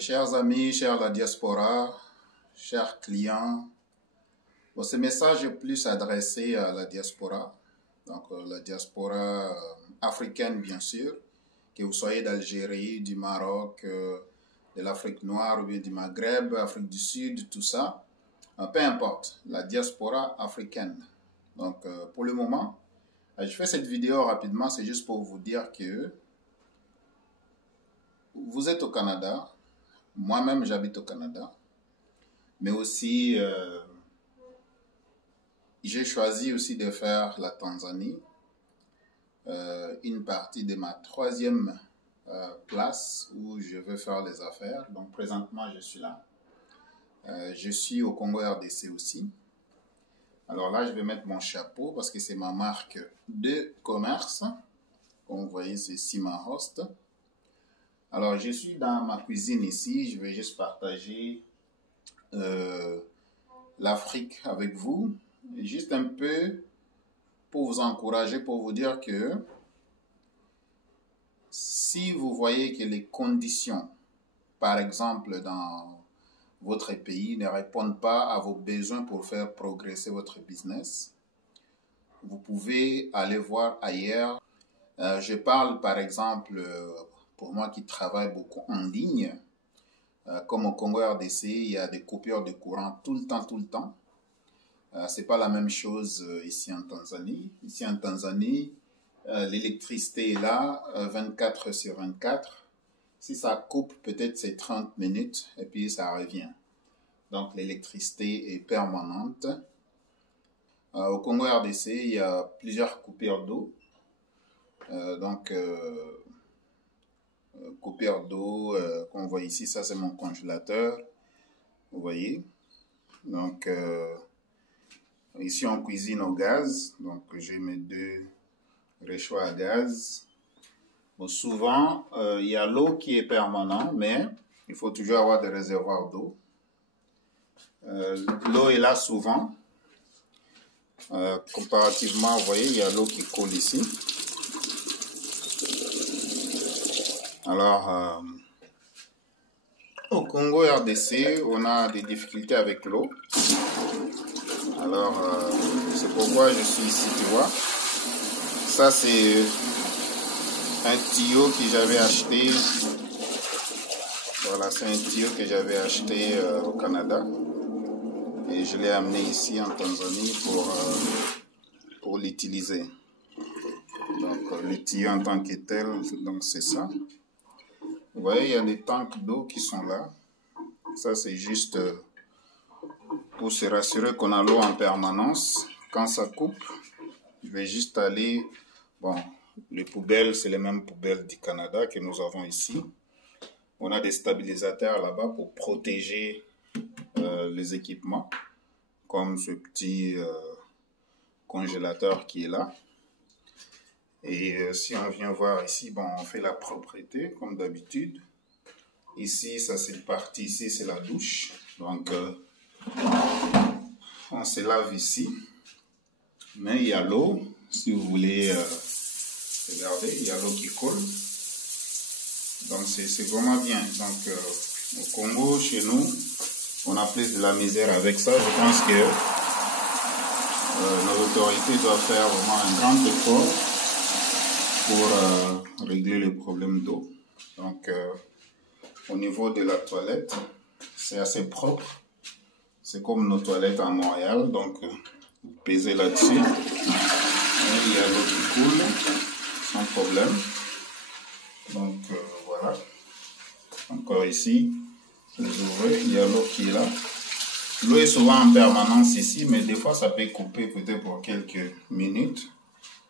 chers amis, chers la diaspora, chers clients, bon, ce message est plus adressé à la diaspora, donc la diaspora africaine bien sûr, que vous soyez d'Algérie, du Maroc, de l'Afrique noire ou bien du Maghreb, Afrique du Sud, tout ça, peu importe, la diaspora africaine. Donc pour le moment, je fais cette vidéo rapidement, c'est juste pour vous dire que vous êtes au Canada, moi-même j'habite au Canada, mais aussi j'ai choisi aussi de faire la Tanzanie, une partie de ma troisième place où je veux faire les affaires. Donc présentement je suis là. Je suis au Congo RDC aussi. Alors là je vais mettre mon chapeau parce que c'est ma marque de commerce. Comme vous voyez, c'est Sima Host. Alors je suis dans ma cuisine ici, je vais juste partager l'Afrique avec vous, juste un peu pour vous encourager, pour vous dire que si vous voyez que les conditions, par exemple dans votre pays, ne répondent pas à vos besoins pour faire progresser votre business, vous pouvez aller voir ailleurs. Je parle par exemple, pour moi qui travaille beaucoup en ligne, comme au Congo RDC, il y a des coupures de courant tout le temps. C'est pas la même chose ici en Tanzanie. Ici en Tanzanie, l'électricité est là 24 sur 24. Si ça coupe, peut-être c'est 30 minutes et puis ça revient. Donc l'électricité est permanente. Au Congo RDC, il y a plusieurs coupures d'eau. Coupure d'eau, qu'on voit ici, ça c'est mon congélateur. Vous voyez. Donc ici on cuisine au gaz, donc j'ai mes deux réchauds à gaz. Bon, souvent il y a l'eau qui est permanente, mais il faut toujours avoir des réservoirs d'eau. L'eau est là souvent. Comparativement, vous voyez, il y a l'eau qui coule ici. Alors au Congo RDC, on a des difficultés avec l'eau. Alors, c'est pourquoi je suis ici, tu vois. Ça, c'est un tuyau que j'avais acheté. Voilà, c'est un tuyau que j'avais acheté au Canada. Et je l'ai amené ici en Tanzanie pour l'utiliser. Donc, le tuyau en tant que tel, donc c'est ça. Vous voyez, il y a des tanks d'eau qui sont là. Ça, c'est juste pour se rassurer qu'on a l'eau en permanence. Quand ça coupe, je vais juste aller... Bon, les poubelles, c'est les mêmes poubelles du Canada que nous avons ici. On a des stabilisateurs là-bas pour protéger les équipements, comme ce petit congélateur qui est là. Et si on vient voir ici, bon, on fait la propreté, comme d'habitude. Ici, ça c'est partie, ici c'est la douche. Donc, on se lave ici. Mais il y a l'eau, si vous voulez regarder, il y a l'eau qui coule. Donc, c'est vraiment bien. Donc, au Congo, chez nous, on a plus de la misère avec ça. Je pense que nos autorités doivent faire vraiment un grand effort pour régler le problème d'eau. Donc, au niveau de la toilette, c'est assez propre. C'est comme nos toilettes à Montréal. Donc, vous pesez là-dessus. Il y a l'eau qui coule sans problème. Donc, voilà. Encore ici, vous ouvrez, il y a l'eau qui est là. L'eau est souvent en permanence ici, mais des fois, ça peut couper peut-être pour quelques minutes,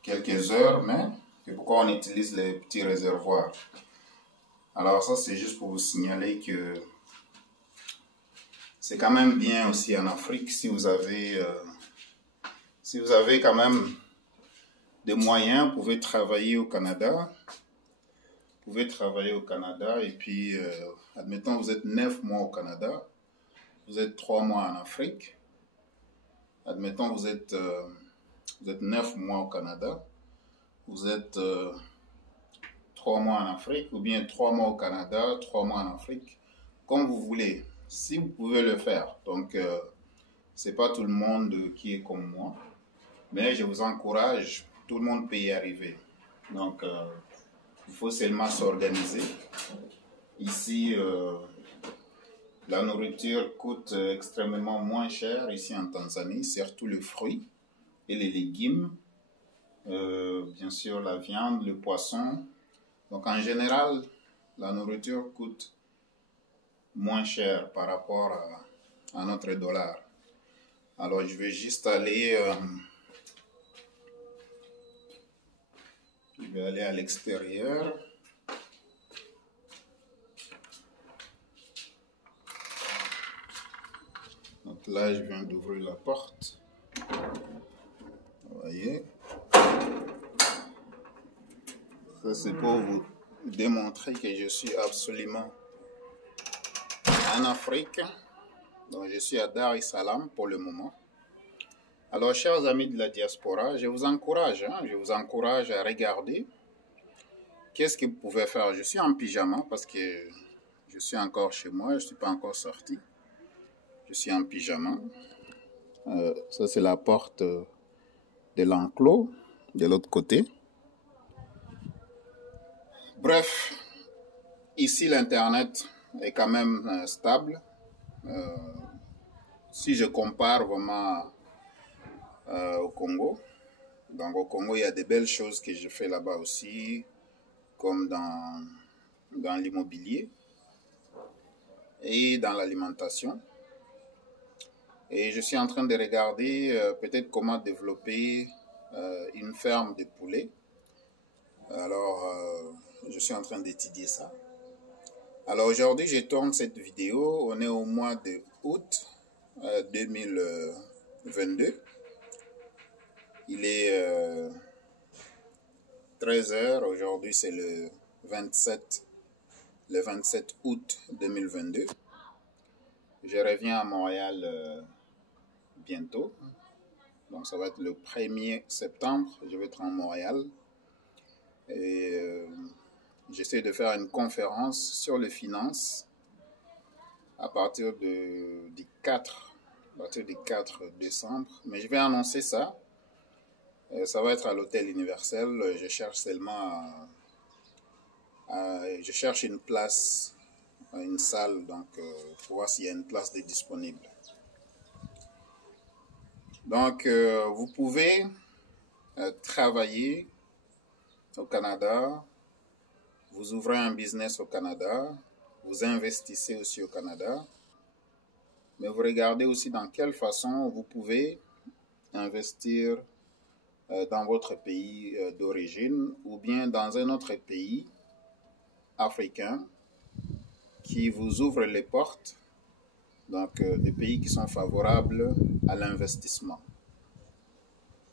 quelques heures, mais c'est pourquoi on utilise les petits réservoirs. Alors ça, c'est juste pour vous signaler que c'est quand même bien aussi en Afrique si vous avez quand même des moyens, vous pouvez travailler au Canada. Vous pouvez travailler au Canada et puis, admettons, vous êtes 9 mois au Canada, vous êtes 3 mois en Afrique. Admettons, vous êtes 9 mois au Canada, vous êtes 3 mois en Afrique, ou bien 3 mois au Canada, 3 mois en Afrique. comme vous voulez, si vous pouvez le faire. Donc, c'est pas tout le monde qui est comme moi, mais je vous encourage, tout le monde peut y arriver. Donc, il faut seulement s'organiser. Ici, la nourriture coûte extrêmement moins cher ici en Tanzanie, surtout les fruits et les légumes, bien sûr la viande, le poisson. Donc en général, la nourriture coûte moins cher par rapport à notre dollar. Alors je vais juste aller, à l'extérieur. Donc là, je viens d'ouvrir la porte. Vous voyez. Ça, c'est pour vous démontrer que je suis absolument en Afrique. Donc, je suis à Dar es Salaam pour le moment. Alors, chers amis de la diaspora, je vous encourage à regarder. Qu'est-ce que vous pouvez faire? Je suis en pyjama parce que je suis encore chez moi, je ne suis pas encore sorti. Je suis en pyjama. Ça, c'est la porte de l'enclos de l'autre côté. Bref, ici, l'Internet est quand même stable. Si je compare vraiment au Congo, donc au Congo, il y a des belles choses que je fais là-bas aussi, comme dans l'immobilier et dans l'alimentation. Et je suis en train de regarder peut-être comment développer une ferme de poulets. Alors, je suis en train d'étudier ça. Alors aujourd'hui, je tourne cette vidéo. On est au mois de août 2022. Il est 13 h. Aujourd'hui, c'est le 27 août 2022. Je reviens à Montréal bientôt. Donc, ça va être le 1er septembre. Je vais être en Montréal. Et j'essaie de faire une conférence sur les finances à partir du 4 décembre. Mais je vais annoncer ça. Ça va être à l'Hôtel Universel. Je cherche seulement je cherche une place, une salle, donc pour voir s'il y a une place de disponible. Donc, vous pouvez travailler au Canada, vous ouvrez un business au Canada, vous investissez aussi au Canada, mais vous regardez aussi dans quelle façon vous pouvez investir dans votre pays d'origine ou bien dans un autre pays africain qui vous ouvre les portes, donc des pays qui sont favorables à l'investissement.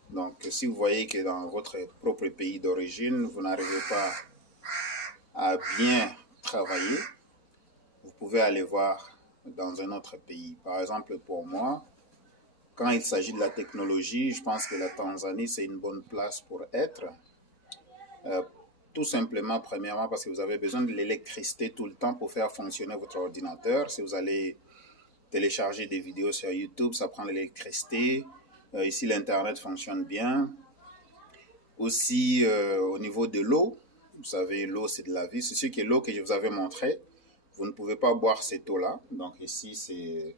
Donc, si vous voyez que dans votre propre pays d'origine, vous n'arrivez pas à bien travailler, vous pouvez aller voir dans un autre pays. Par exemple, pour moi, quand il s'agit de la technologie, je pense que la Tanzanie, c'est une bonne place pour être. Tout simplement, premièrement, parce que vous avez besoin de l'électricité tout le temps pour faire fonctionner votre ordinateur. Si vous allez télécharger des vidéos sur YouTube, ça prend de l'électricité. Ici, l'Internet fonctionne bien. Aussi, au niveau de l'eau, vous savez, l'eau, c'est de la vie. C'est sûr que l'eau que je vous avais montré, vous ne pouvez pas boire cette eau-là. Donc ici, c'est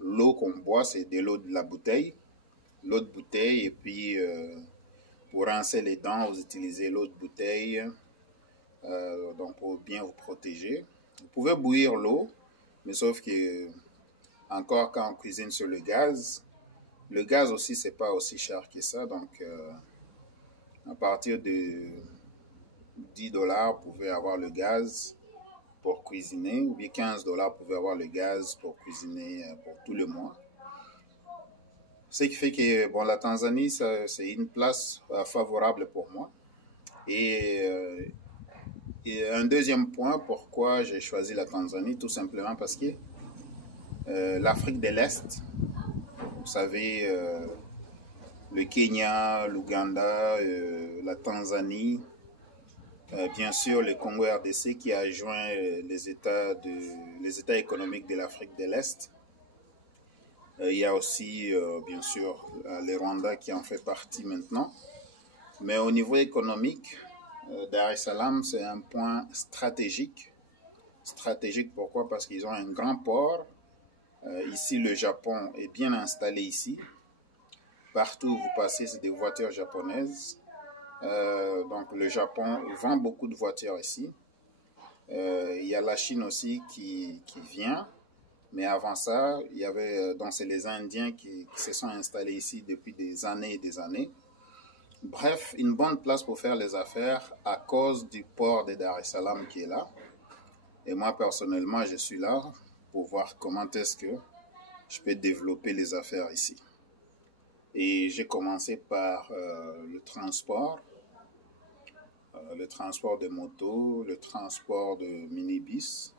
l'eau qu'on boit, c'est de l'eau de la bouteille. L'eau de bouteille, et puis pour rincer les dents, vous utilisez l'eau de bouteille, donc pour bien vous protéger. Vous pouvez bouillir l'eau, mais sauf que, encore quand on cuisine sur le gaz aussi, c'est pas aussi cher que ça. Donc, à partir de 10 $, vous pouvez avoir le gaz pour cuisiner, ou bien 15 $, vous pouvez avoir le gaz pour cuisiner pour tout le mois. Ce qui fait que bon, la Tanzanie, c'est une place favorable pour moi. Et un deuxième point, pourquoi j'ai choisi la Tanzanie, tout simplement parce que l'Afrique de l'Est, vous savez, le Kenya, l'Ouganda, la Tanzanie, Bien sûr, le Congo RDC qui a joint les États économiques de l'Afrique de l'Est. Il y a aussi, bien sûr, le Rwanda qui en fait partie maintenant. Mais au niveau économique, Dar es Salaam, c'est un point stratégique. Stratégique, pourquoi? Parce qu'ils ont un grand port. Ici, le Japon est bien installé ici. Partout où vous passez, c'est des voitures japonaises. Donc, le Japon vend beaucoup de voitures ici. Il y a la Chine aussi qui vient. Mais avant ça, il y avait donc c'est les Indiens qui se sont installés ici depuis des années et des années. Bref, une bonne place pour faire les affaires à cause du port de Dar es Salaam qui est là. Et moi, personnellement, je suis là pour voir comment est-ce que je peux développer les affaires ici. Et j'ai commencé par le transport de motos, le transport de minibus.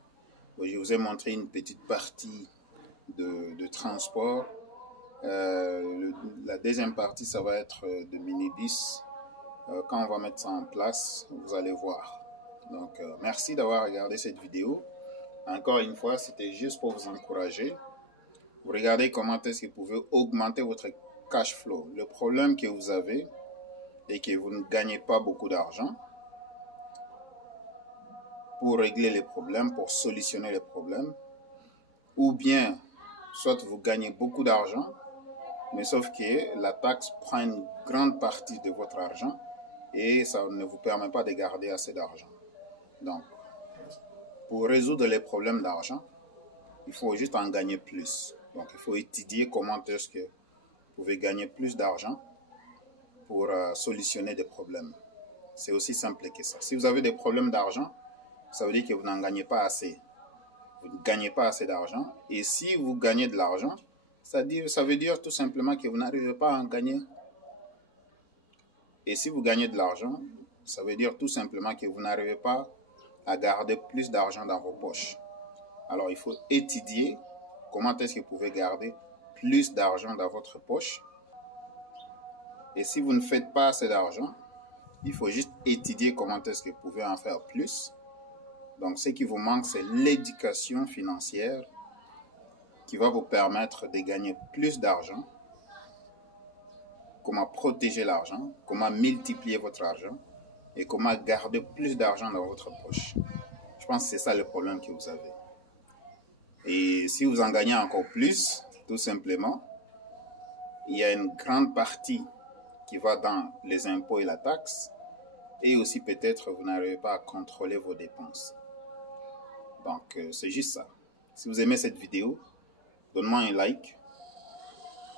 Je vous ai montré une petite partie de transport. La deuxième partie, ça va être de minibus. Quand on va mettre ça en place, vous allez voir. Donc, merci d'avoir regardé cette vidéo. Encore une fois, c'était juste pour vous encourager. Vous regardez comment est-ce que vous pouvez augmenter votre cash flow. Le problème que vous avez est que vous ne gagnez pas beaucoup d'argent. Pour régler les problèmes, pour solutionner les problèmes, ou bien, soit vous gagnez beaucoup d'argent, mais sauf que la taxe prend une grande partie de votre argent et ça ne vous permet pas de garder assez d'argent. Donc, pour résoudre les problèmes d'argent, il faut juste en gagner plus. Donc, il faut étudier comment est-ce que vous pouvez gagner plus d'argent pour solutionner des problèmes. C'est aussi simple que ça. Si vous avez des problèmes d'argent, ça veut dire que vous n'en gagnez pas assez. Vous ne gagnez pas assez d'argent. Et si vous gagnez de l'argent, ça veut dire tout simplement que vous n'arrivez pas à en gagner. Et si vous gagnez de l'argent, ça veut dire tout simplement que vous n'arrivez pas à garder plus d'argent dans vos poches. Alors, il faut étudier comment est-ce que vous pouvez garder plus d'argent dans votre poche. Et si vous ne faites pas assez d'argent, il faut juste étudier comment est-ce que vous pouvez en faire plus. Donc, ce qui vous manque, c'est l'éducation financière qui va vous permettre de gagner plus d'argent, comment protéger l'argent, comment multiplier votre argent et comment garder plus d'argent dans votre poche. Je pense que c'est ça le problème que vous avez. Et si vous en gagnez encore plus, tout simplement, il y a une grande partie qui va dans les impôts et la taxe et aussi peut-être vous n'arrivez pas à contrôler vos dépenses. Donc, c'est juste ça. Si vous aimez cette vidéo, donnez-moi un like.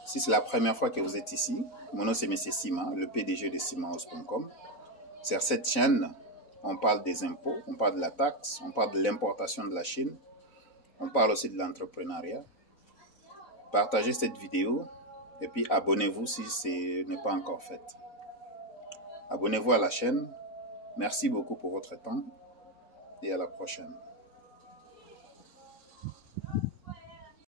Si c'est la première fois que vous êtes ici, mon nom c'est M. Sima, le PDG de simahouse.com. Sur cette chaîne, on parle des impôts, on parle de la taxe, on parle de l'importation de la Chine, on parle aussi de l'entrepreneuriat. Partagez cette vidéo et puis abonnez-vous si ce n'est pas encore fait. Abonnez-vous à la chaîne. Merci beaucoup pour votre temps et à la prochaine.